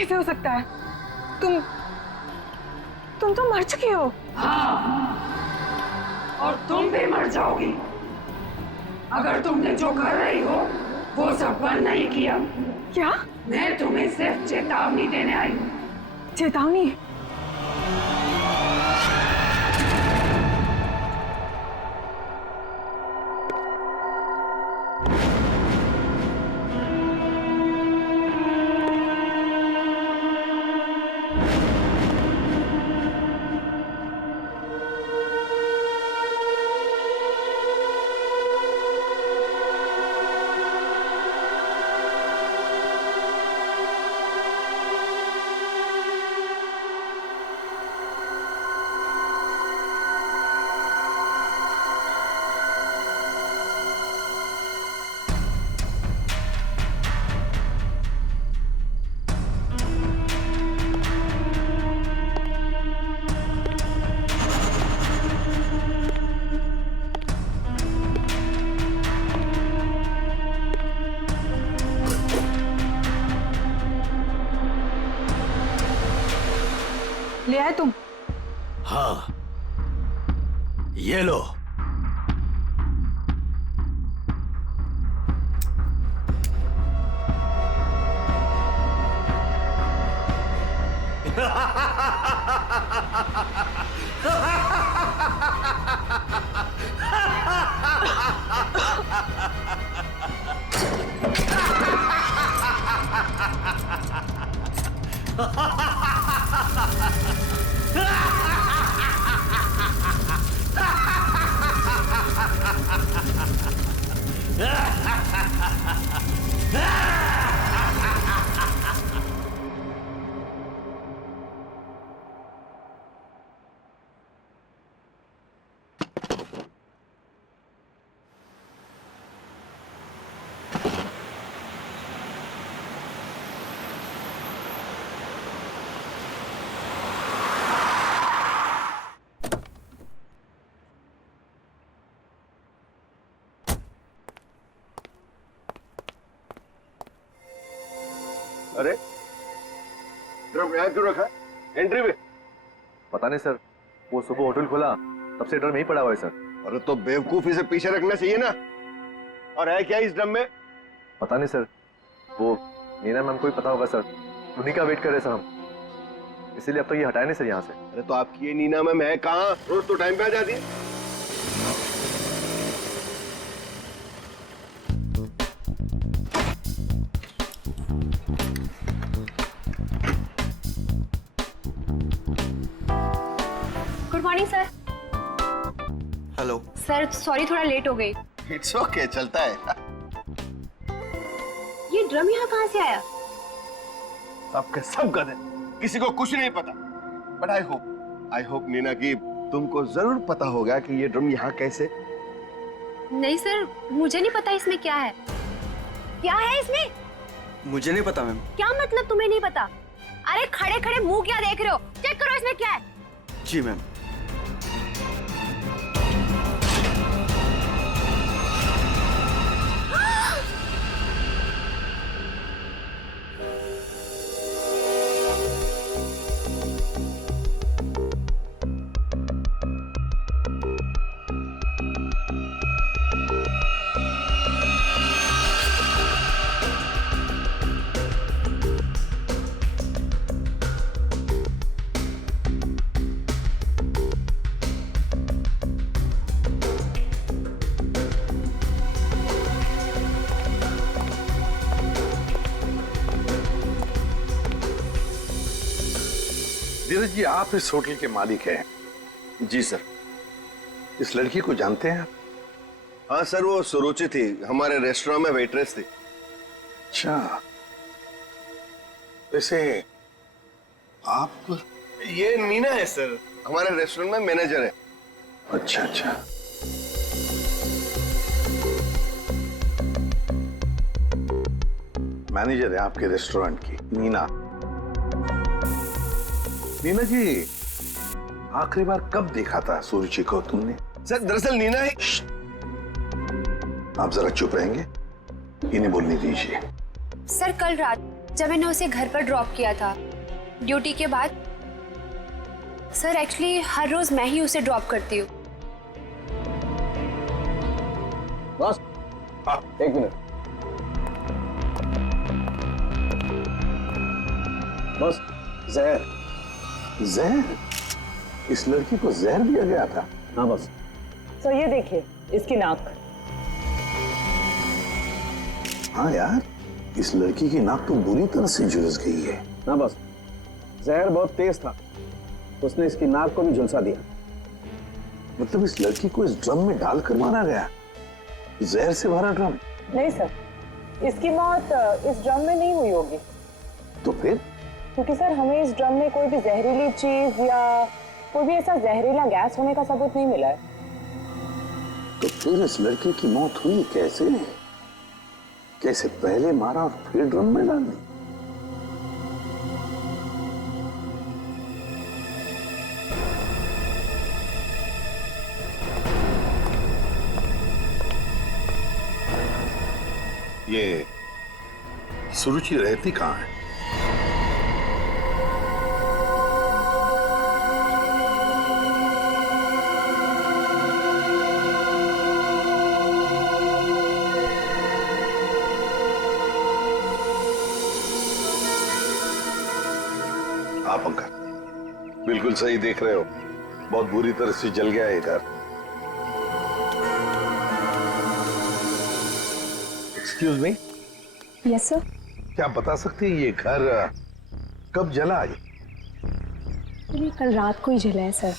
कैसे हो सकता है? तुम तो मर चुकी हो। हाँ, और तुम भी मर जाओगी अगर तुमने जो कर रही हो वो सब बंद नहीं किया। क्या? मैं तुम्हें सिर्फ चेतावनी देने आई हूँ। चेतावनी? ले आए तुम? हाँ, ये लो। अरे ड्रम यहाँ क्यों रखा? एंट्री में? पता नहीं सर, वो सुबह होटल खोला तब से ड्रम यहीं पड़ा हुआ है सर। अरे तो बेवकूफी से पीछे रखना चाहिए ना। और है क्या इस ड्रम में? पता नहीं सर, वो नीना मैम को ही पता होगा सर, उन्हीं का वेट कर रहे सर हम, इसीलिए अब तक ये हटाए नहीं सर यहाँ से। अरे तो आपकी ये नीना मैम है कहाँ? रोज तो टाइम पे आ जाती है। Good morning sir. Hello sir sorry थोड़ा लेट हो गई। इट्स ओके, चलता है। ये ड्रम यहाँ कहाँ से आया? सबके सब गधे, किसी को कुछ नहीं पता। बट आई होप नीना की तुमको जरूर पता होगा कि ये ड्रम यहाँ कैसे। नहीं सर, मुझे नहीं पता इसमें क्या है। क्या है इसमें? मुझे नहीं पता मैम। क्या मतलब तुम्हें नहीं पता? अरे खड़े खड़े मुंह क्या देख रहे हो? चेक करो इसमें क्या है। जी मैम। धीरज जी, आप इस होटल के मालिक हैं? जी सर। इस लड़की को जानते हैं आप? हाँ सर, वो सुरुचि थी, हमारे रेस्टोरेंट में वेट्रेस थी। अच्छा, वैसे आप? ये नीना है सर, हमारे रेस्टोरेंट में मैनेजर है। अच्छा अच्छा। मैनेजर है आपके रेस्टोरेंट की, नीना। नीना जी, आखिरी बार कब देखा था सुरुचि को तुमने? सर दरअसल नीना है। आप जरा चुप रहेंगे, इन्हें बोलने दीजिए। सर कल रात जब मैंने उसे घर पर ड्रॉप किया था ड्यूटी के बाद। सर एक्चुअली हर रोज मैं ही उसे ड्रॉप करती हूँ। बस एक मिनट। बस जहर। जहर? इस लड़की को जहर दिया गया था? हाँ बस। तो ये देखिए इसकी नाक। हाँ यार, इस लड़की की नाक तो बुरी तरह से झुलस गई है। हाँ बस, जहर बहुत तेज था, उसने इसकी नाक को भी झुलसा दिया। मतलब इस लड़की को इस ड्रम में डालकर मारा गया? जहर से भरा ड्रम? नहीं सर, इसकी मौत इस ड्रम में नहीं हुई होगी। तो फिर? क्योंकि सर हमें इस ड्रम में कोई भी जहरीली चीज या कोई भी ऐसा जहरीला गैस होने का सबूत नहीं मिला है। तो फिर इस लड़की की मौत हुई कैसे? कैसे पहले मारा और फिर ड्रम में डाल दी? ये सुरुचि रहती कहाँ है? आप पंकज बिल्कुल सही देख रहे हो, बहुत बुरी तरह से जल गया है घर। Excuse me. Yes sir. क्या आप बता सकते हैं ये घर कब जला? ये कल रात को ही जला है सर,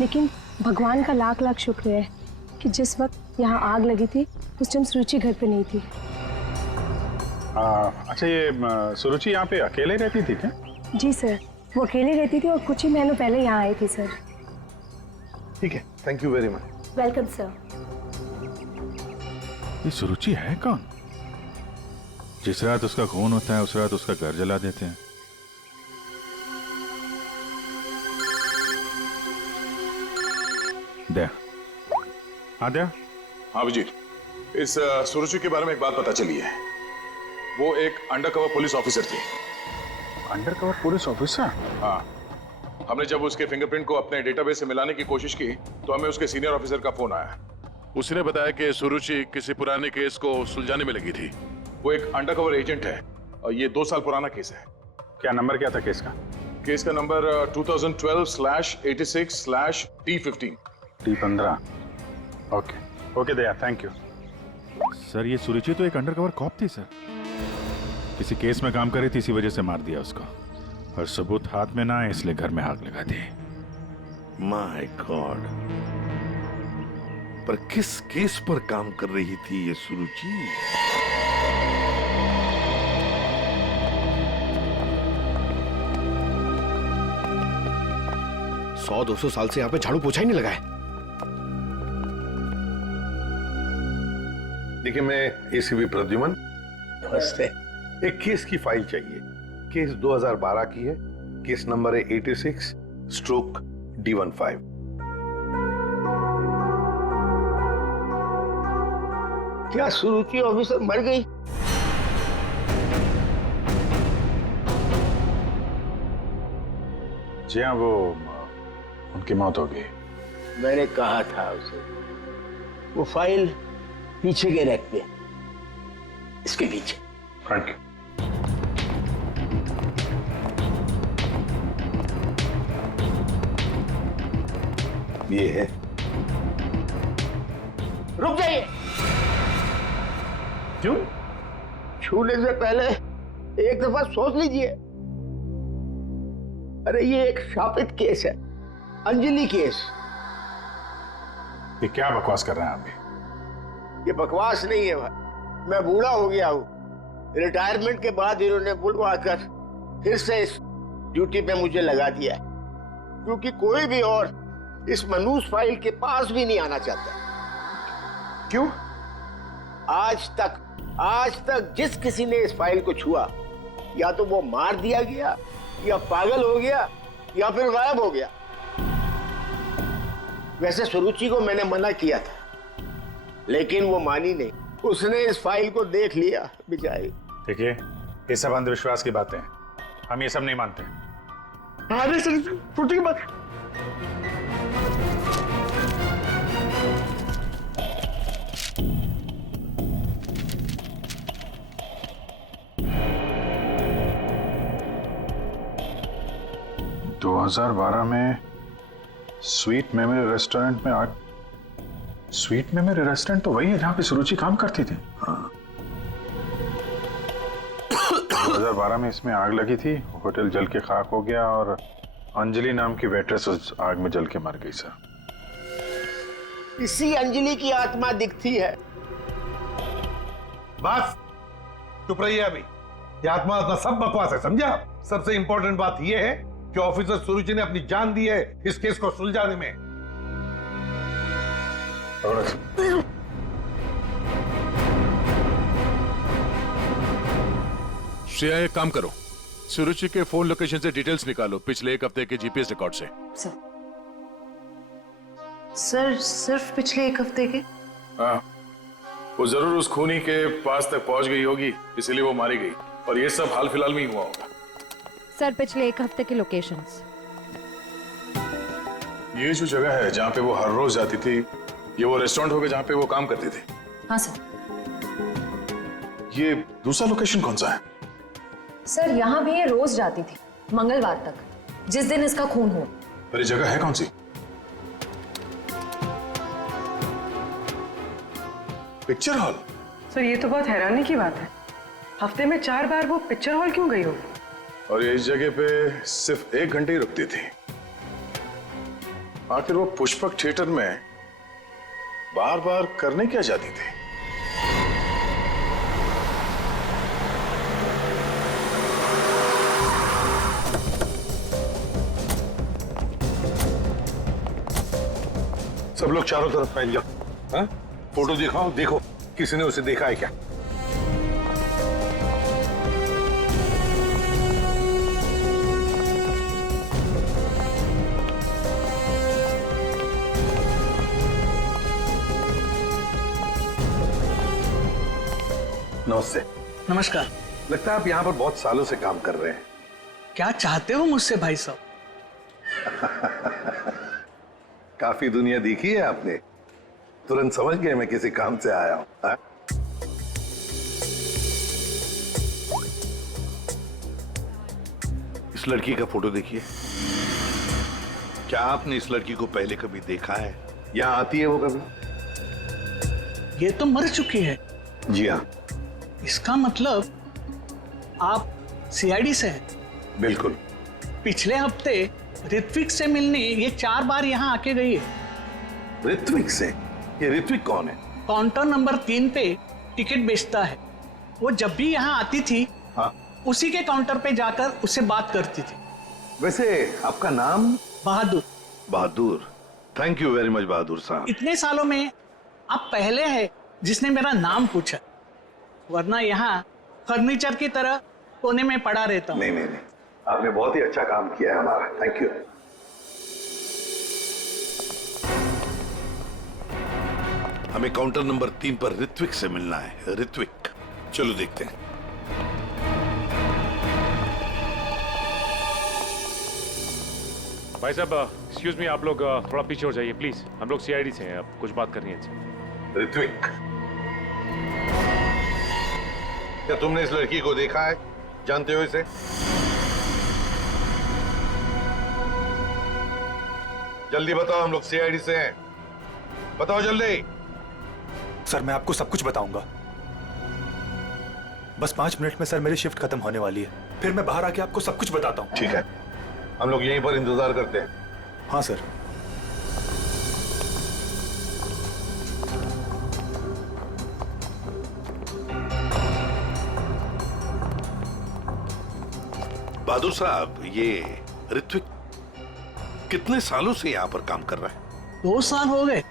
लेकिन भगवान का लाख लाख शुक्र है कि जिस वक्त यहाँ आग लगी थी उस टाइम सुरुचि घर पे नहीं थी। अच्छा, ये सुरुचि यहाँ पे अकेले रहती थी क्या? जी सर, वो अकेले रहती थी और कुछ ही महीनों पहले यहाँ आई थी सर। ठीक है, thank you very much. Welcome sir. ये सुरुचि है कौन? जिस रात उसका खून होता है उस रात उसका घर जला देते हैं। दया। हाँ दया। हाँ विजीत, इस सुरुचि के बारे में एक बात पता चली है। वो एक अंडरकवर पुलिस ऑफिसर थी। Undercover police officer? हाँ, हमने जब उसके फिंगरप्रिंट को अपने डेटाबेस से मिलाने की कोशिश की तो हमें उसके सीनियर ऑफिसर का फोन आया। उसने बताया कि सुरुचि किसी पुराने केस को सुलझाने में लगी थी। वो एक अंडरकवर एजेंट है और ये 2 साल पुराना केस है। क्या नंबर क्या था केस का? केस का number 2012/86/T15। T15। Okay Daya, thank you sir. ये सुरुचि तो एक अंडरकवर कॉप थी सर, किसी केस में काम कर रही थी, इसी वजह से मार दिया उसको, और सबूत हाथ में ना आए इसलिए घर में आग लगा दी। माय गॉड, पर किस केस पर काम कर रही थी ये सुरुचि? सौ 200 साल से यहाँ पे झाड़ू पोछा ही नहीं लगा है। देखिए, मैं एसीपी प्रद्युमन। नमस्ते। एक केस की फाइल चाहिए। केस 2012 की है, केस नंबर है 86/D15। क्या सुरुचि ऑफिसर मर गई? जी हाँ, वो उनकी मौत हो गई। मैंने कहा था उसे, वो फाइल पीछे के रैक पे, इसके पीछे। Thank you. ये है। रुक जाइए। क्यों? छूने से पहले एक दफा सोच लीजिए। अरे ये एक शापित केस है, अंजलि केस। ये क्या बकवास कर रहे हैं आप भी? ये बकवास नहीं है भाई, मैं बूढ़ा हो गया हूँ। रिटायरमेंट के बाद इन्होंने बुलवा कर फिर से इस ड्यूटी पे मुझे लगा दिया है, क्योंकि कोई भी और इस मनूस फाइल के पास भी नहीं आना चाहता। क्यों? आज तक जिस किसी ने इस फाइल को छुआ, या तो वो मार दिया गया, या पागल हो गया, या फिर गायब हो गया। वैसे सुरुचि को मैंने मना किया था, लेकिन वो मानी नहीं। उसने इस फाइल को देख लिया बेचारी। देखिए, ये सब अंधविश्वास की बातें हैं, हम ये सब नहीं मानते। अरे सर छोटी की बात। दो 2012 में स्वीट मेमोरी रेस्टोरेंट में आग। स्वीट मेमोरी रेस्टोरेंट तो वही है जहां पे सुरुचि काम करती थी। हाँ। 2012 में इसमें आग लगी थी, होटल जल के खाक हो गया और अंजलि नाम की वेट्रेस उस आग में जल के मर गई सर। इसी अंजलि की आत्मा दिखती है। बस चुप रहिए अभी। ये आत्मा आत्मा सब बकवास है, समझा? सबसे इंपॉर्टेंट बात यह है कि ऑफिसर सुरुचि ने अपनी जान दी है इस केस को सुलझाने में। श्रेया, एक काम करो, सुरुचि के फोन लोकेशन से डिटेल्स निकालो पिछले एक हफ्ते के जीपीएस रिकॉर्ड से। सर सिर्फ पिछले एक हफ्ते के? हाँ, वो जरूर उस खूनी के पास तक पहुंच गई होगी, इसीलिए वो मारी गई, और ये सब हाल फिलहाल में ही हुआ होगा। सर पिछले एक हफ्ते के लोकेशंस। ये जो जगह है जहाँ पे वो हर रोज जाती थी, ये वो रेस्टोरेंट होगा जहाँ पे वो काम करती थी? हाँ सर। ये दूसरा लोकेशन कौन सा है? सर यहाँ भी ये रोज जाती थी, मंगलवार तक, जिस दिन इसका खून हुआ। पर ये जगह है कौन सी? Picture hall. सर ये तो बहुत हैरानी की बात है, हफ्ते में 4 बार वो पिक्चर हॉल क्यों गई होगी? और ये इस जगह पे सिर्फ 1 घंटे ही रुकती थी। आखिर वो पुष्पक थिएटर में बार बार करने क्या जाती थी? सब लोग चारों तरफ फैल जाओ। हाँ? फोटो दिखाओ, देखो किसी ने उसे देखा है क्या? नमस्ते। नमस्कार। लगता है आप यहाँ पर बहुत सालों से काम कर रहे हैं। क्या चाहते हो मुझसे भाई साहब? काफी दुनिया देखी है आपने, तुरंत समझ गए मैं किसी काम से आया हूं। हाँ? इस लड़की का फोटो देखिए। क्या आपने इस लड़की को पहले कभी देखा है? यहाँ आती है वो कभी? ये तो मर चुकी है। जी हाँ। इसका मतलब आप सीआईडी से हैं? बिल्कुल। पिछले हफ्ते ऋत्विक से मिलने ये 4 बार यहाँ आके गई है। ऋत्विक से? ये ऋत्विक कौन है? काउंटर नंबर 3 पे टिकट बेचता है। वो जब भी यहाँ आती थी, हाँ, उसी के काउंटर पे जाकर उससे बात करती थी। वैसे आपका नाम? बहादुर। बहादुर, थैंक यू वेरी मच बहादुर साहब। इतने सालों में आप पहले हैं जिसने मेरा नाम पूछा, वरना यहाँ फर्नीचर की तरह कोने में पड़ा रहता हूँ। नहीं, आपने बहुत ही अच्छा काम किया है हमारा, थैंक यू। हमें काउंटर नंबर 3 पर ऋत्विक से मिलना है। ऋत्विक, चलो देखते हैं। भाई साहब, एक्सक्यूज मी, आप लोग थोड़ा पीछे हो जाइए प्लीज। हम लोग सीआईडी से हैं, अब कुछ बात करनी है इनसे। ऋत्विक, क्या तुमने इस लड़की को देखा है? जानते हो इसे? जल्दी बताओ, हम लोग सीआईडी से हैं। बताओ जल्दी। सर मैं आपको सब कुछ बताऊंगा, बस 5 मिनट में सर मेरी शिफ्ट खत्म होने वाली है, फिर मैं बाहर आके आपको सब कुछ बताता हूँ। ठीक है, हम लोग यहीं पर इंतजार करते हैं। हाँ सर। बहादुर साहब, ये ऋत्विक कितने सालों से यहाँ पर काम कर रहा है? 2 साल हो गए।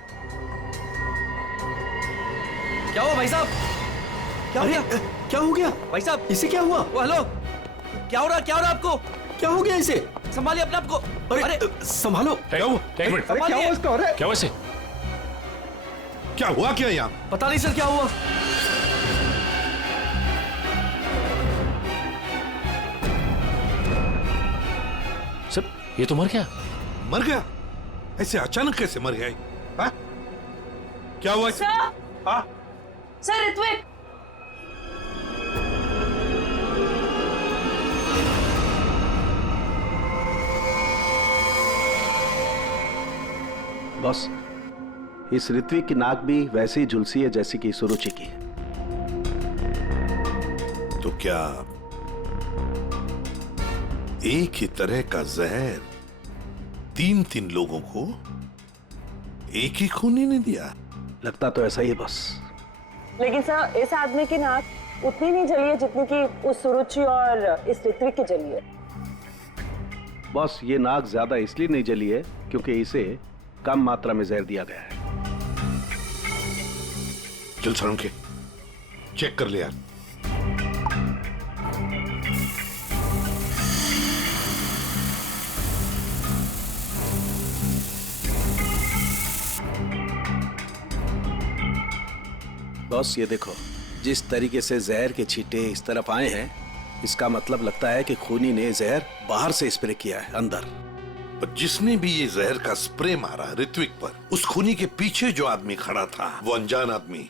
क्या हुआ भाई साहब? क्या हो गया? क्या हो गया भाई साहब? इसे क्या हुआ? हेलो, क्या हो रहा आपको? क्या हो गया इसे? संभालिए अपने आप को। अरे संभालो। क्या हुआ? एक मिनट, क्या हुआ इसका? अरे क्या हुआ इसे? क्या हुआ क्या यहाँ? पता नहीं सर क्या हुआ। ये तो मर गया। मर गया? ऐसे अचानक कैसे मर गया? हाँ? क्या हुआ? हाँ? सर ऋत्विक, बॉस, इस ऋत्विक की नाक भी वैसी झुलसी है जैसी कि सुरुचि की। तो क्या एक ही तरह का जहर तीन तीन लोगों को एक ही खूनी ने दिया? लगता तो ऐसा ही है बॉस। लेकिन सर, इस आदमी की नाक उतनी नहीं जली है जितनी कि उस सुरुचि और इस ऋत्विक की जली है। बॉस, ये नाक ज्यादा इसलिए नहीं जली है क्योंकि इसे कम मात्रा में जहर दिया गया है। चल सर, उनके चेक कर ले यार। बॉस, ये देखो, जिस तरीके से जहर के छींटे इस तरफ आए हैं, इसका मतलब लगता है कि खूनी ने जहर बाहर से स्प्रे किया है अंदर। पर जिसने भी ये जहर का स्प्रे मारा ऋत्विक पर, उस खूनी के पीछे जो आदमी खड़ा था, वो अनजान आदमी,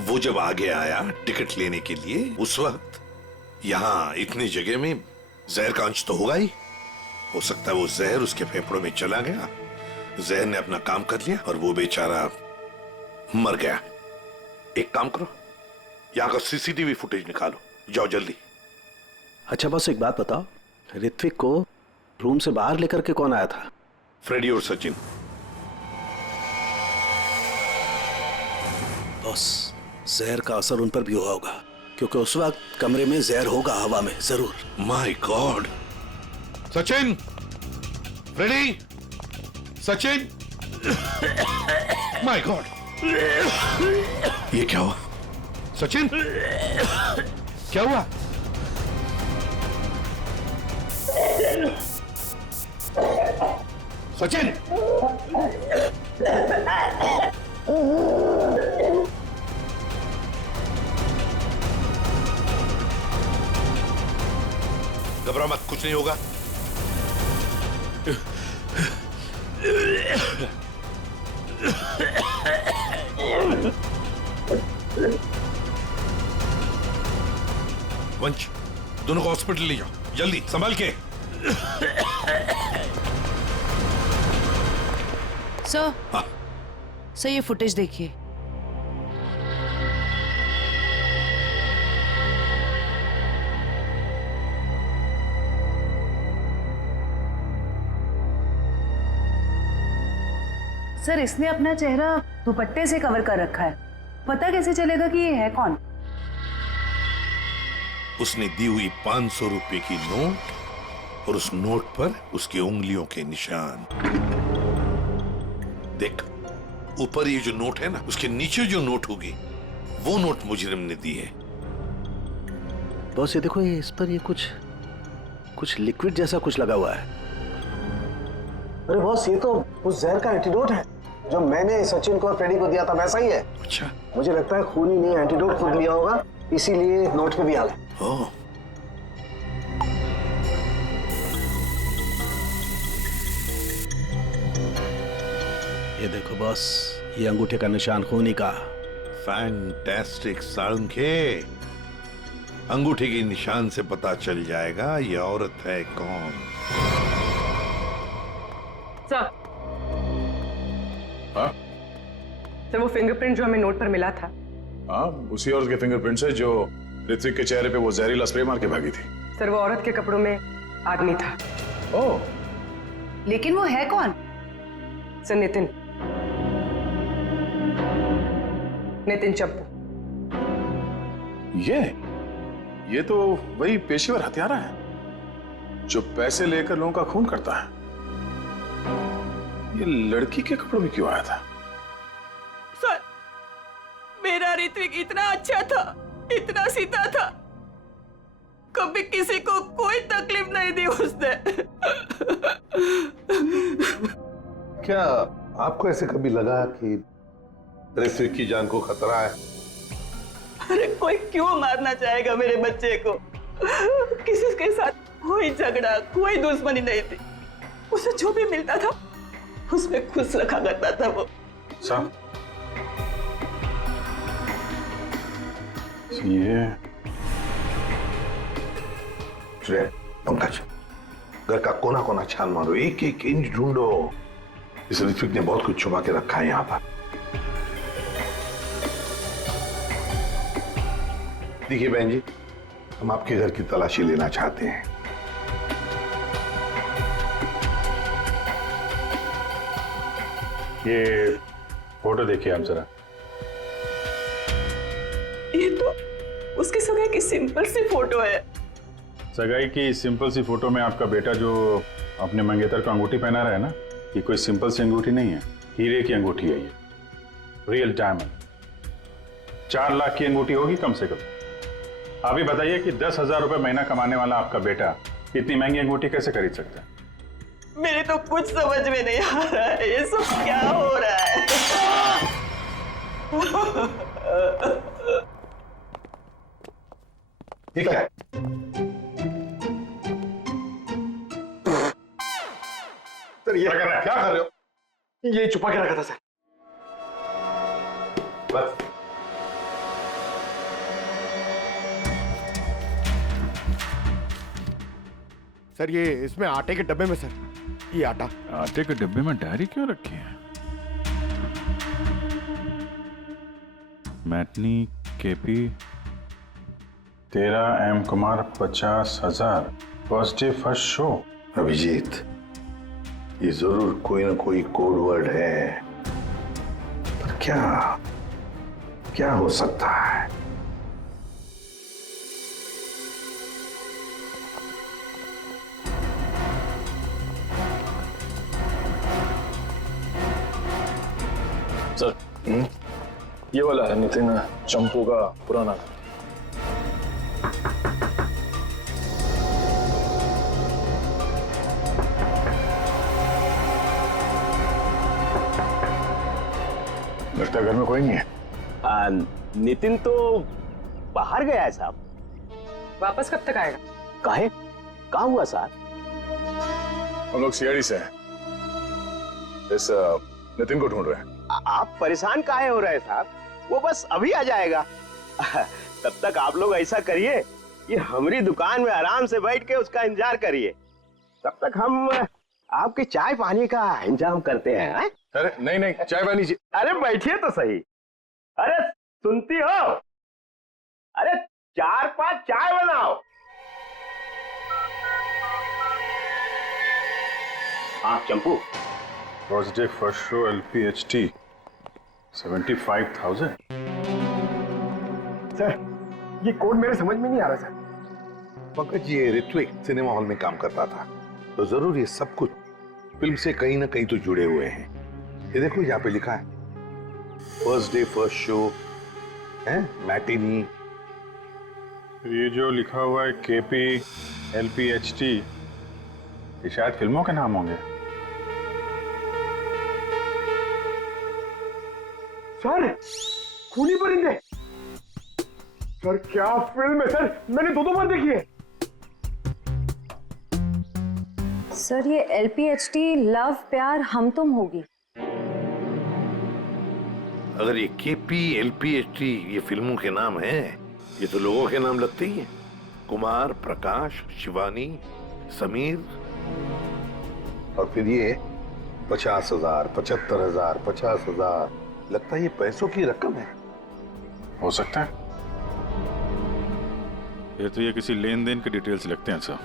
वो जब आगे आया टिकट लेने के लिए, उस वक्त यहाँ इतनी जगह में जहर का अंश तो होगा ही। हो सकता है वो जहर उसके फेफड़ों में चला गया, जहर ने अपना काम कर लिया और वो बेचारा मर गया। एक काम करो, यहाँ का सीसीटीवी फुटेज निकालो, जाओ जल्दी। अच्छा बॉस, एक बात बताओ, ऋत्विक को रूम से बाहर लेकर के कौन आया था? फ्रेडी और सचिन। बॉस, जहर का असर उन पर भी हुआ होगा क्योंकि उस वक्त कमरे में जहर होगा हवा में जरूर। My God! Sachin, Freddie, Sachin, my God! ये क्या हुआ? सचिन, क्या हुआ? सचिन! घबरा मत, कुछ नहीं होगा। वंश, दोनों को हॉस्पिटल ले जाओ, जल्दी, संभाल के। सर, सर ये फुटेज देखिए। सर, इसने अपना चेहरा दुपट्टे से कवर कर रखा है, पता कैसे चलेगा कि ये है कौन? उसने दी हुई 500 रुपए की नोट और उस नोट पर उसकी उंगलियों के निशान। देख, ऊपर ये जो नोट है ना, उसके नीचे जो नोट होगी वो नोट मुजरिम ने दी है। बॉस, ये देखो, ये इस पर ये कुछ लिक्विड जैसा कुछ लगा हुआ है। अरे बॉस, ये तो उस जहर का एंटीडोट है जो मैंने सचिन को और फ्रेडी को दिया था, वैसा ही है। अच्छा, मुझे लगता है खूनी ने एंटीडोट खुद लिया होगा, इसीलिए नोट पे भी आ गया। ओह, ये देखो बॉस, ये अंगूठे का निशान खूनी का। फैंटास्टिक साळुंखे। अंगूठे के निशान से पता चल जाएगा ये औरत है कौन। सर, हाँ? सर, वो फिंगरप्रिंट जो हमें नोट पर मिला था, हाँ, उसी औरत के फिंगरप्रिंट्स है जो ऋत्विक के चेहरे पे वो जहरीला स्प्रे मार के भागी थी। सर, वो औरत के कपड़ों में आदमी था। ओह, लेकिन वो है कौन? सर, नितिन चप्पू। ये तो वही पेशेवर हत्यारा है जो पैसे लेकर लोगों का खून करता है। ये लड़की के कपड़ों में क्यों आया था? सर, मेरा ऋत्विक इतना अच्छा था, इतना सीधा था, कभी किसी को कोई तकलीफ नहीं दी उसने। क्या आपको ऐसे कभी लगा कि ऋत्विक की जान को खतरा है? अरे कोई क्यों मारना चाहेगा मेरे बच्चे को? किसी के साथ कोई झगड़ा, कोई दुश्मनी नहीं थी, उसे जो भी मिलता था उसमें खुश रखा करता था वो। साहब ये पंकज, घर का कोना कोना छान मारो, एक एक इंच ढूंढो। इस ऋत्विक ने बहुत कुछ छुपा के रखा है यहाँ पर। देखिए बहन जी, हम आपके घर की तलाशी लेना चाहते हैं। ये फोटो देखिए आप जरा। ये तो उसकी सगाई की सिंपल सी फोटो है। सगाई की सिंपल सी फोटो में आपका बेटा जो अपने मंगेतर को अंगूठी पहना रहा है ना, ये कोई सिंपल सी अंगूठी नहीं है, हीरे की अंगूठी है ये, रियल डायमंड। 4 लाख की अंगूठी होगी कम से कम। आप ही बताइए कि 10,000 रुपए महीना कमाने वाला आपका बेटा इतनी महंगी अंगूठी कैसे खरीद सकता है? मेरे तो कुछ समझ में नहीं आ रहा है, ये सब क्या हो रहा है? ठीक है, सर ये क्या कर रहे हो? ये छुपा के रखा था सर। बस सर ये इसमें आटे के डब्बे में सर, ये आटा। आटे के डब्बे में डायरी क्यों रखी है? Matinee KP 13 M Kumar 50,000 first day first show. Abhijeet, ये जरूर कोई ना कोई कोड वर्ड है, पर क्या क्या हो सकता है? सर ये वाला है नितिन चंपू का पुराना। लगता है घर में कोई नहीं है। नितिन तो बाहर गया है साहब। वापस कब तक आएगा? काहे? कहाँ हुआ साहब? हम लोग सीआईडी से हैं, इस नितिन को ढूंढ रहे हैं। आप परेशान काहे हो रहे हैं साहब? वो बस अभी आ जाएगा। तब तक आप लोग ऐसा करिए कि हमारी दुकान में आराम से बैठ के उसका इंतजार करिए, तब तक हम आपके चाय पानी का इंतजाम करते हैं। अरे नहीं नहीं, चाय पानी जी। अरे बैठिए तो सही। अरे सुनती हो? अरे 4-5 चाय बनाओ। हाँ Champu, first day first show LPHT 75,000। Sir ये कोड मेरे समझ में नहीं आ रहा सर। पंकज, ये ऋत्विक सिनेमा हॉल में काम करता था, तो जरूर ये सब कुछ फिल्म से कहीं ना कहीं तो जुड़े हुए हैं। ये देखो यहाँ पे लिखा है फर्स्ट डे फर्स्ट शो है, मैटिनी। ये जो लिखा हुआ है KP LPHT, ये शायद फिल्मों के नाम होंगे। सर खूनी परिंदे, सर क्या फिल्म है सर, मैंने 2 बार देखी है। सर ये LPHT लव प्यार हम तुम होगी। अगर ये KP LPHT ये फिल्मों के नाम हैं, ये तो लोगों के नाम लगते ही हैं। कुमार, प्रकाश, शिवानी, समीर, और फिर ये 50,000, 75,000, 50,000, लगता है ये पैसों की रकम है। हो सकता है। ये तो ये किसी लेन देन के डिटेल्स लगते हैं सर,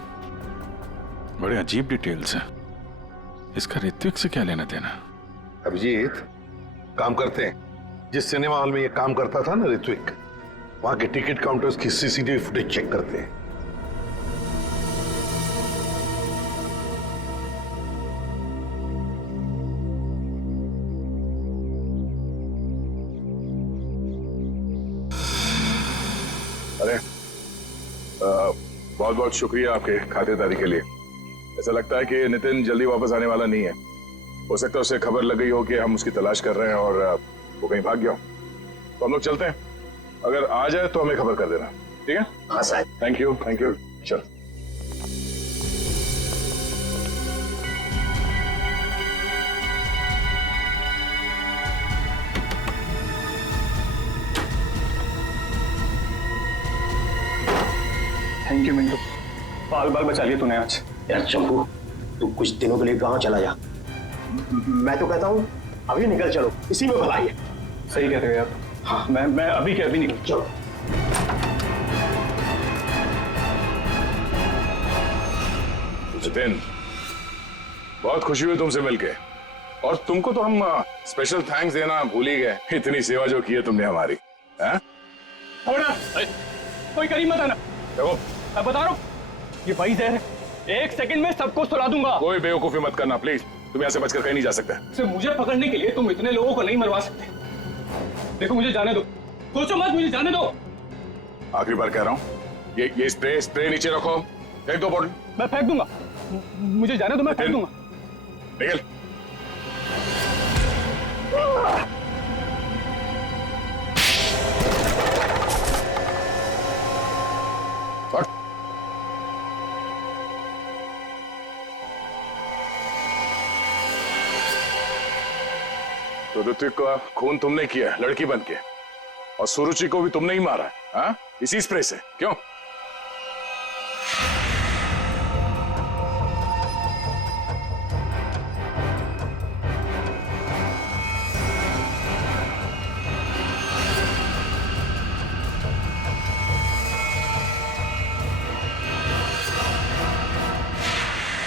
बड़े अजीब डिटेल्स हैं। इसका ऋत्विक से क्या लेना देना? अभिजीत, काम करते हैं, जिस सिनेमा हॉल में ये काम करता था ना ऋत्विक, वहां के टिकट काउंटर्स की CCTV फुटेज चेक करते हैं। अरे बहुत बहुत शुक्रिया आपके खातिरदारी के लिए। ऐसा लगता है कि नितिन जल्दी वापस आने वाला नहीं है। हो सकता है उसे खबर लग गई हो कि हम उसकी तलाश कर रहे हैं और वो कहीं भाग गया हो। तो हम लोग चलते हैं, अगर आ जाए तो हमें खबर कर देना, ठीक है? हाँ साहब। थैंक यू, चल। थैंक यू मिंटू, बाल बाल बचा लिया तूने आज। यार चंपू, तू कुछ दिनों के लिए गांव चला जा। मैं तो कहता हूँ अभी निकल चलो, इसी में भलाई है। सही कह रहे हो यार। हाँ, मैं अभी के अभी निकल। चलो। जितेन, बहुत खुशी हुई तुमसे मिलके, और तुमको तो हम स्पेशल थैंक्स देना भूल ही गए, इतनी सेवा जो की है तुमने हमारी। कोई करीब मत आना। देखो, मैं बता रहा हूँ, ये वही जहर है, एक सेकंड में सबको सुला दूंगा। कोई बेवकूफी मत करना प्लीज, तुम यहाँ से बचकर कहीं नहीं जा सकते। सिर्फ मुझे पकड़ने के लिए तुम इतने लोगों को नहीं मरवा सकते। देखो मुझे जाने दो, सोचो मत, मुझे जाने दो। आखिरी बार कह रहा हूँ, ये स्प्रे नीचे रखो, फेंक दो बोतल। मैं फेंक दूंगा, मुझे जाने दो, मैं फेंक दूंगा। निकल। तो ऋत्विक का खून तुमने किया लड़की बन के, और सुरुचि को भी तुमने ही मारा, हाँ? इसी स्प्रे से, क्यों?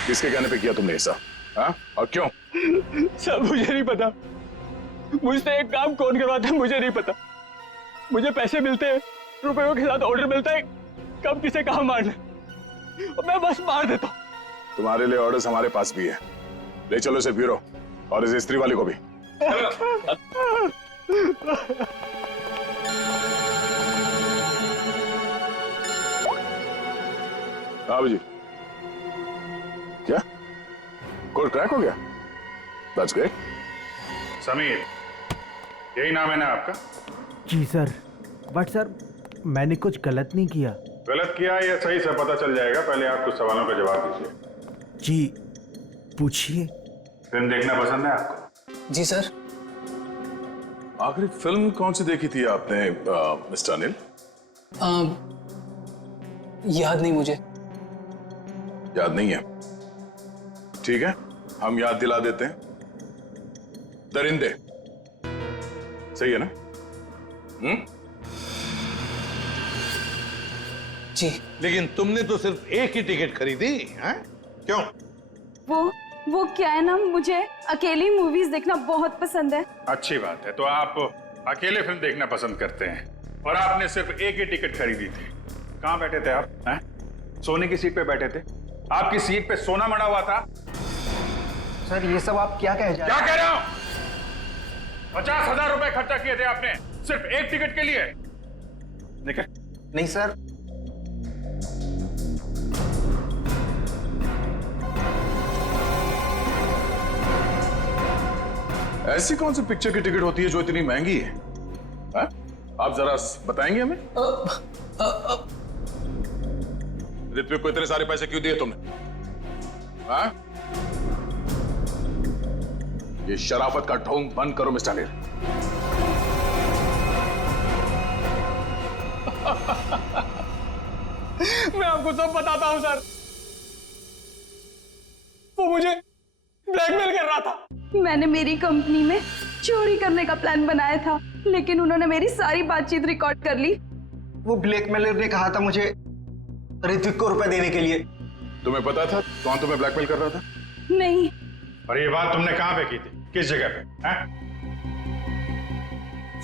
किसके कहने पे किया तुमने ऐसा, हाँ? और क्यों? सब मुझे नहीं पता, मुझसे एक काम कौन करवाता है मुझे नहीं पता। मुझे पैसे मिलते हैं, रुपयों के साथ ऑर्डर मिलता है, कब किसे कहाँ मारना, और मैं बस मार देता हूँ। तुम्हारे लिए ऑर्डर्स हमारे पास भी है, ले चलो इसे ब्यूरो, और इस स्त्री वाले को भी। हाँ जी, क्या कोड क्रैक हो गया? That's great. समीर, यही नाम है ना आपका? जी सर, बट सर मैंने कुछ गलत नहीं किया। गलत किया या सही से पता चल जाएगा, पहले आप कुछ सवालों का जवाब दीजिए। जी पूछिए। फिल्म देखना पसंद है आपको? जी सर। आखिरी फिल्म कौन सी देखी थी आपने मिस्टर अनिल? याद नहीं मुझे। याद नहीं है? ठीक है, हम याद दिला देते हैं। दरिंदे, सही है ना? जी। लेकिन तुमने तो सिर्फ एक ही टिकट खरीदी, हैं? क्यों? वो क्या है ना, मुझे अकेली मूवीज देखना बहुत पसंद है। अच्छी बात है, तो आप अकेले फिल्म देखना पसंद करते हैं, और आपने सिर्फ एक ही टिकट खरीदी थी। कहाँ बैठे थे आप, हैं? सोने की सीट पे बैठे थे? आपकी सीट पे सोना मड़ा हुआ था? सर ये सब आप क्या कह क्या कह रहे हो? 50,000 रुपए खर्चा किए थे आपने सिर्फ एक टिकट के लिए। निकल। नहीं सर। ऐसी कौन सी पिक्चर की टिकट होती है जो इतनी महंगी है? हा? आप जरा बताएंगे हमें? ऋत्विक को इतने सारे पैसे क्यों दिए तुमने? हा? ये शराफत का ढोंग बंद करो मिस्टर अनिल। मैं आपको सब बताता हूं सर, वो मुझे ब्लैकमेल कर रहा था। मैंने मेरी कंपनी में चोरी करने का प्लान बनाया था, लेकिन उन्होंने मेरी सारी बातचीत रिकॉर्ड कर ली। वो ब्लैकमेलर ने कहा था मुझे ऋत्विक को रुपए देने के लिए। तुम्हें पता था कौन तुम्हें ब्लैकमेल कर रहा था? नहीं। और ये बात तुमने कहां पे की थी, किस जगह पे?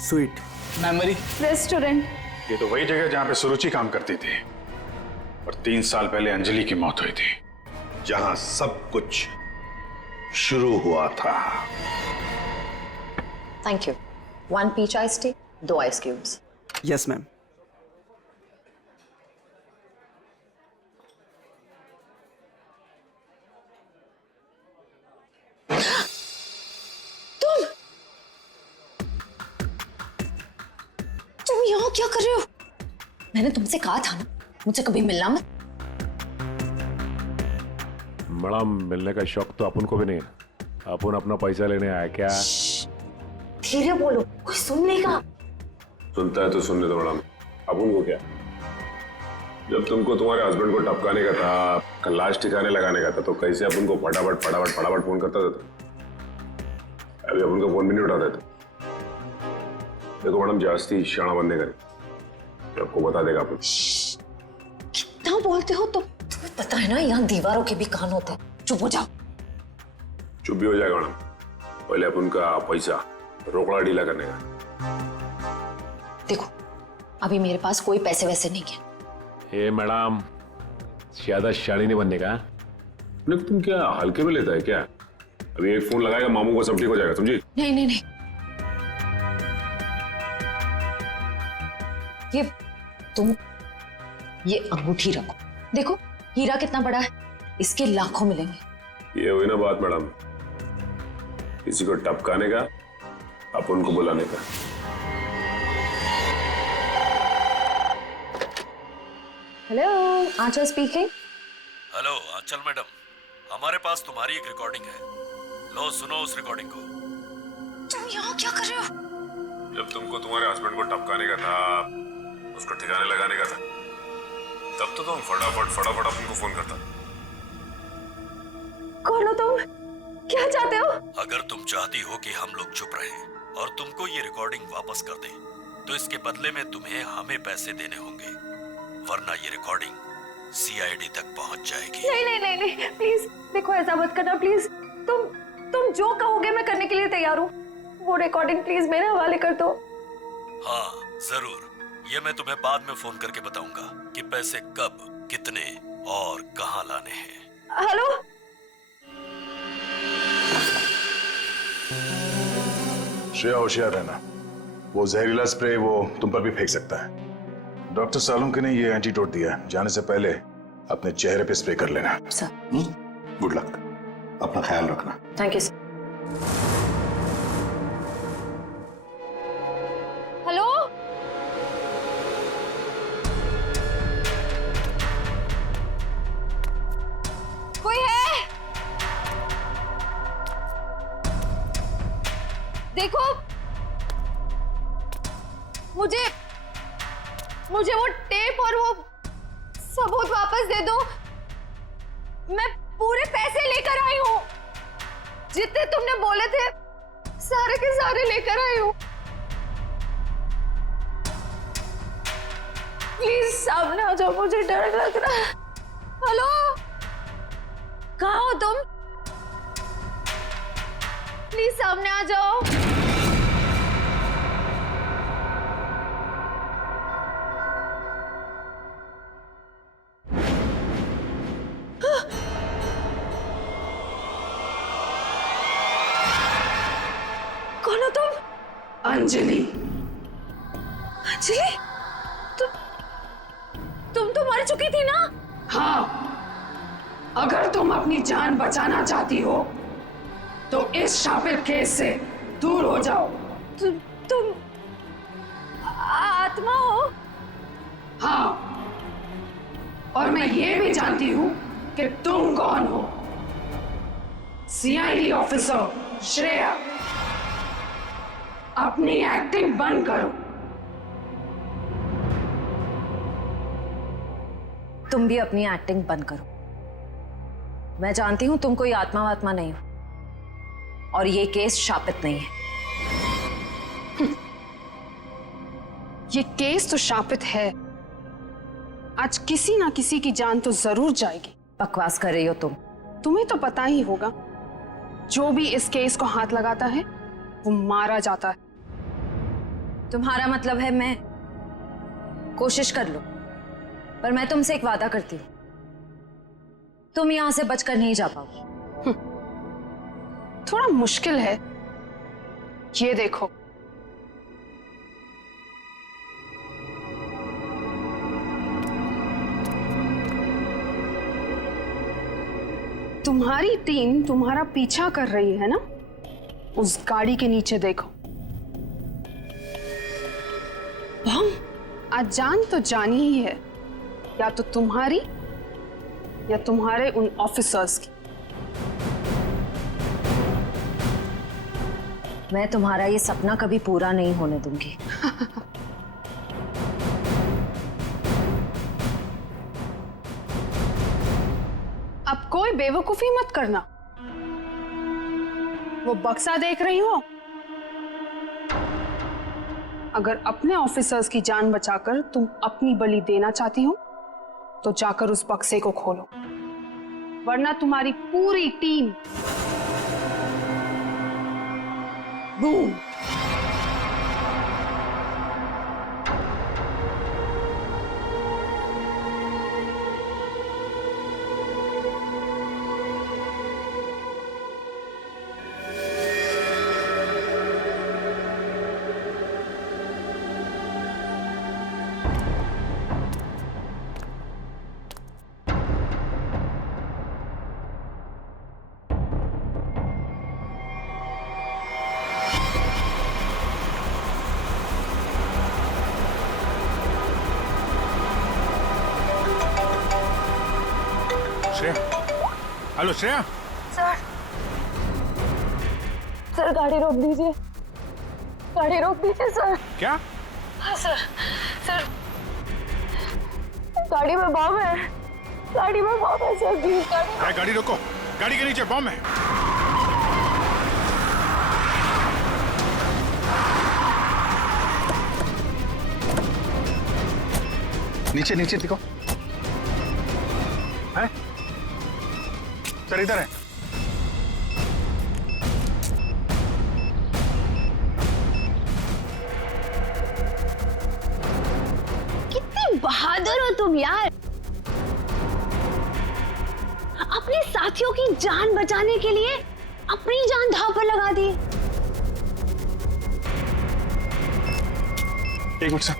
Sweet memory restaurant. ये तो वही जगह जहां पे सुरुचि काम करती थी, और 3 साल पहले अंजलि की मौत हुई थी। जहां सब कुछ शुरू हुआ था। Thank you. 1 peach ice tea, 2 ice cubes. Yes ma'am. तुम यहाँ क्या कर रहे हो? मैंने तुमसे कहा था ना मुझसे कभी मिलना मत। मैडम, मिलने का शौक तो अपन को भी नहीं है, अपन अपना पैसा लेने आया क्या? धीरे बोलो, कोई सुन लेगा। सुनता है तो सुनने दो मैडम, अपन को क्या? जब तुमको तुम्हारे हस्बैंड को टपकाने का था, लाश ठिकाने लगाने का था, तो कैसे अपन को फटाफट फोन करता था? अभी अपन का फोन भी नहीं उठाते थे। देखो मैडम, जास्ती शाणा बनने करें, आपको बता देगा अपन। कितना बोलते हो तुम? तुम्हें पता है ना यहाँ दीवारों के भी कान होते हैं। चुप हो जाओ। चुप भी हो जाएगा मैडम, पहले अपन का पैसा रोकड़ा ढीला करने का। देखो अभी मेरे पास कोई पैसे वैसे नहीं है। हे मैडम, ज्यादा शाड़ी नहीं बनने का। नहीं, तुम क्या हल्के में लेता है क्या? अभी एक फोन लगाएगा मामू को, सब ठीक हो जाएगा, समझी? नहीं नहीं नहीं, ये अंगूठी रखो। देखो हीरा कितना बड़ा है, इसके लाखों मिलेंगे। ये हुई ना बात मैडम, किसी को टपकाने का, अपन को बुलाने का। हेलो, आंचल स्पीकिंग। हेलो आंचल मैडम, हमारे पास तुम्हारी एक रिकॉर्डिंग है, लो सुनो उस रिकॉर्डिंग को। तुम यहाँ क्या कर रहे हो? जब तुमको तुम्हारे हस्बैंड को टपकाने का था, उसको ठिकाने लगाने का था, तब तो तुम फटाफट अपन को फोन करता। कौन हो तुम? क्या चाहते हो? अगर तुम चाहती हो कि हम लोग चुप रहें और तुमको ये रिकॉर्डिंग वापस कर दें, तो इसके बदले में तुम्हें हमें पैसे देने होंगे, वरना ये रिकॉर्डिंग सीआईडी तक पहुंच जाएगी। नहीं नहीं नहीं नहीं, प्लीज देखो ऐसा मत करना प्लीज। तुम जो कहोगे मैं करने के लिए तैयार हूँ। वो रिकॉर्डिंग प्लीज मेरे हवाले कर दो। हाँ जरूर, ये मैं तुम्हें बाद में फोन करके बताऊंगा कि पैसे कब, कितने और कहाँ लाने हैं। हेलो, श्रेया होशियार रहना, वो जहरीला स्प्रे वो तुम पर भी फेंक सकता है। डॉक्टर सालुंके ने ये एंटीडोट दिया, जाने से पहले अपने चेहरे पे स्प्रे कर लेना। गुड लक, अपना ख्याल रखना। Thank you sir. हेलो, कोई है? देखो मुझे वो टेप और वो सबूत वापस दे दो। मैं पूरे पैसे लेकर आई हूँ, जितने तुमने बोले थे सारे के सारे लेकर आई हूँ। प्लीज सामने आ जाओ, मुझे डर लग रहा है। हेलो, कहाँ हो तुम? प्लीज सामने आ जाओ। कौन हो तुम? अंजलि। अंजलि, तुम तो मर चुकी थी ना? हाँ, अगर तुम अपनी जान बचाना चाहती हो तो इस शापित केस से दूर हो जाओ। तुम आत्मा हो? हाँ, और मैं ये भी जानती हूँ कि तुम कौन हो। सीआईडी ऑफिसर श्रेया, अपनी एक्टिंग बंद करो। तुम भी अपनी एक्टिंग बंद करो। मैं जानती हूं तुम कोई आत्मा वात्मा नहीं हो, और ये केस शापित नहीं है। ये केस तो शापित है। आज किसी ना किसी की जान तो जरूर जाएगी। बकवास कर रही हो तुम। तुम्हें तो पता ही होगा, जो भी इस केस को हाथ लगाता है वो मारा जाता है। तुम्हारा मतलब है मैं कोशिश कर लूं, पर मैं तुमसे एक वादा करती हूं, तुम यहां से बचकर नहीं जा पाओगी। थोड़ा मुश्किल है। ये देखो, तुम्हारी टीम तुम्हारा पीछा कर रही है ना? उस गाड़ी के नीचे देखो। बम। आज जान तो जानी ही है, या तो तुम्हारी या तुम्हारे उन ऑफिसर्स की। मैं तुम्हारा ये सपना कभी पूरा नहीं होने दूंगी। कोई बेवकूफी मत करना। वो बक्सा देख रही हो? अगर अपने ऑफिसर्स की जान बचाकर तुम अपनी बलि देना चाहती हो तो जाकर उस बक्से को खोलो, वरना तुम्हारी पूरी team boom. Hello Shreya. Sir गाड़ी रोक दीजिए, गाड़ी रोक दीजिए सर। क्या? हाँ सर, गाड़ी में बम है, गाड़ी में बम है सर, प्लीज गाड़ी रोको, गाड़ी के नीचे बम है। नीचे नीचे दिखो। है सर, इधर है। कितने बहादुर हो तुम यार, अपने साथियों की जान बचाने के लिए अपनी जान दांव पर लगा दी। एक मिनट सर,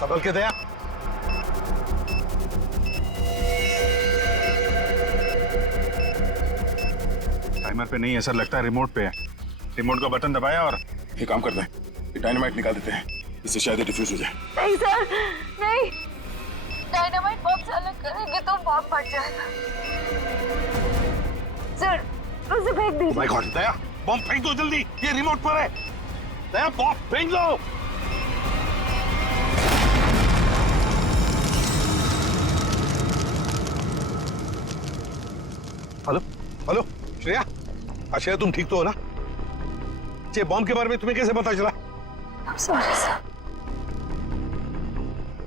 संभल के दया। टाइमर पे नहीं है सर, लगता है रिमोट पे है। रिमोट का बटन दबाया और ये काम करते हैं, ये डायनामाइट निकाल देते हैं, इससे शायद डिफ्यूज हो जाए। नहीं सर, नहीं, डायनामाइट बम से अलग करेंगे तो बम फट जाएगा। सर उसे फेंक दीजिए। माय गॉड, दया बम फेंक दो जल्दी, ये रिमोट पर है। दया बम फेंक दो। हेलो हेलो श्रेया, श्रेया तुम ठीक तो हो ना? ये बॉम्ब के बारे में तुम्हें कैसे पता चला? I'm sorry sir,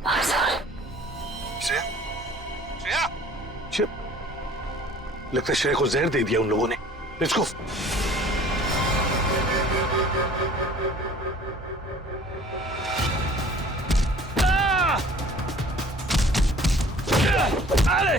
I'm sorry। Shreya, Shreya, लगता है श्रेया को जहर दे दिया उन लोगों ने। Let's go. अरे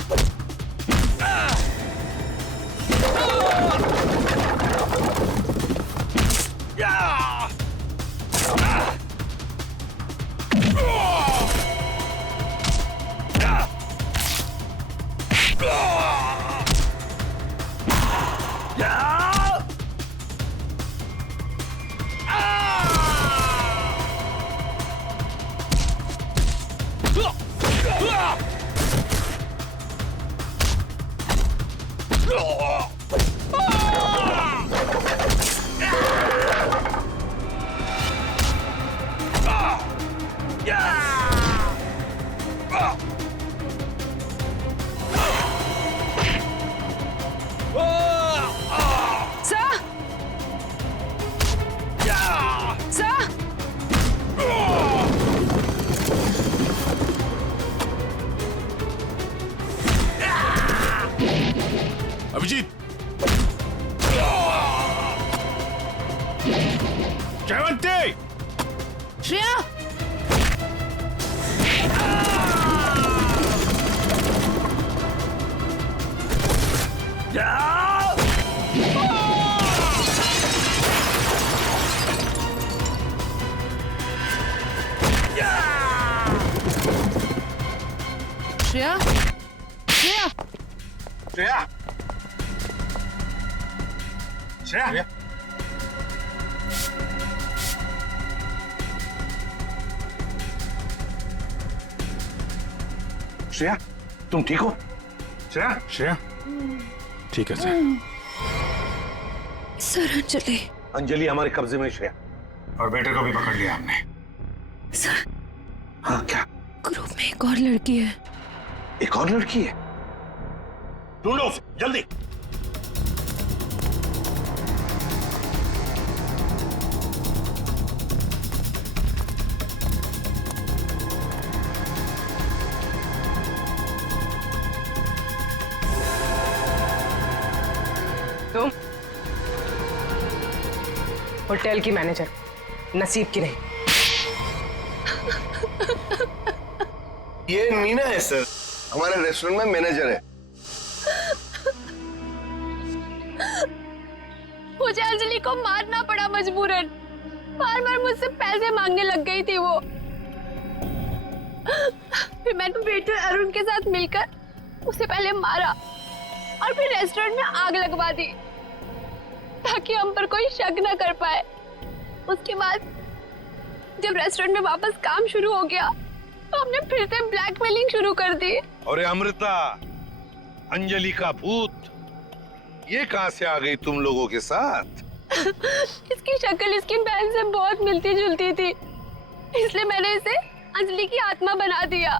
अभिजीत, जयवंती, श्रेया, श्रेया, श्रेया, श्रेया, श्रेया, श्रेया तुम ठीक हो? श्रेया, श्रेया ठीक है सर। सर अंजलि, अंजलि हमारे कब्जे में। श्रेया और बेटे को भी पकड़ लिया हमने। सर हाँ क्या? ग्रुप में एक और लड़की है। एक और लड़की है? ढूंढो उसे, जल्दी। तुम होटल की मैनेजर, नसीब की नहीं। ये मीना है सर, हमारे रेस्टोरेंट में मैनेजर है। मुझे अंजलि को मारना पड़ा मजबूरन। बार बार मुझसे पैसे मांगने लग गई थी वो। फिर मैंने वेटर अरुण के साथ मिलकर उसे पहले मारा और फिर रेस्टोरेंट में आग लगवा दी ताकि हम पर कोई शक न कर पाए। उसके बाद जब रेस्टोरेंट में वापस काम शुरू हो गया तो हमने फिर से ब्लैकमेलिंग शुरू कर दी। अरे अमृता, अंजलि का भूत ये कहां से आ गई तुम लोगों के साथ? इसकी शक्ल इसकी बहन से बहुत मिलती जुलती थी, इसलिए मैंने इसे अंजलि की आत्मा बना दिया।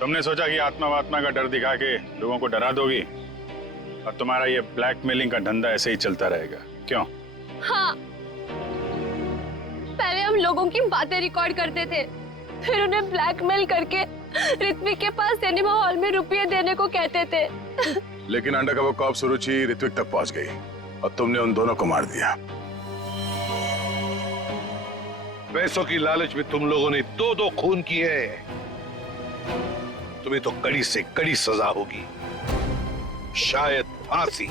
तुमने सोचा कि आत्मा वात्मा का डर दिखा के लोगों को डरा दोगी और तुम्हारा ये ब्लैकमेलिंग का धंधा ऐसे ही चलता रहेगा, क्यों? हाँ, पहले हम लोगों की बातें रिकॉर्ड करते थे, फिर उन्हें ब्लैकमेल करके ऋत्विक के पास सिनेमा हॉल में रुपये देने को कहते थे। लेकिन अंडरकवर कॉप सुरुचि ऋत्विक तक पहुंच गई और तुमने उन दोनों को मार दिया। पैसों की लालच में तुम लोगों ने दो खून किए। तुम्हें तो कड़ी से कड़ी सजा होगी, शायद फांसी।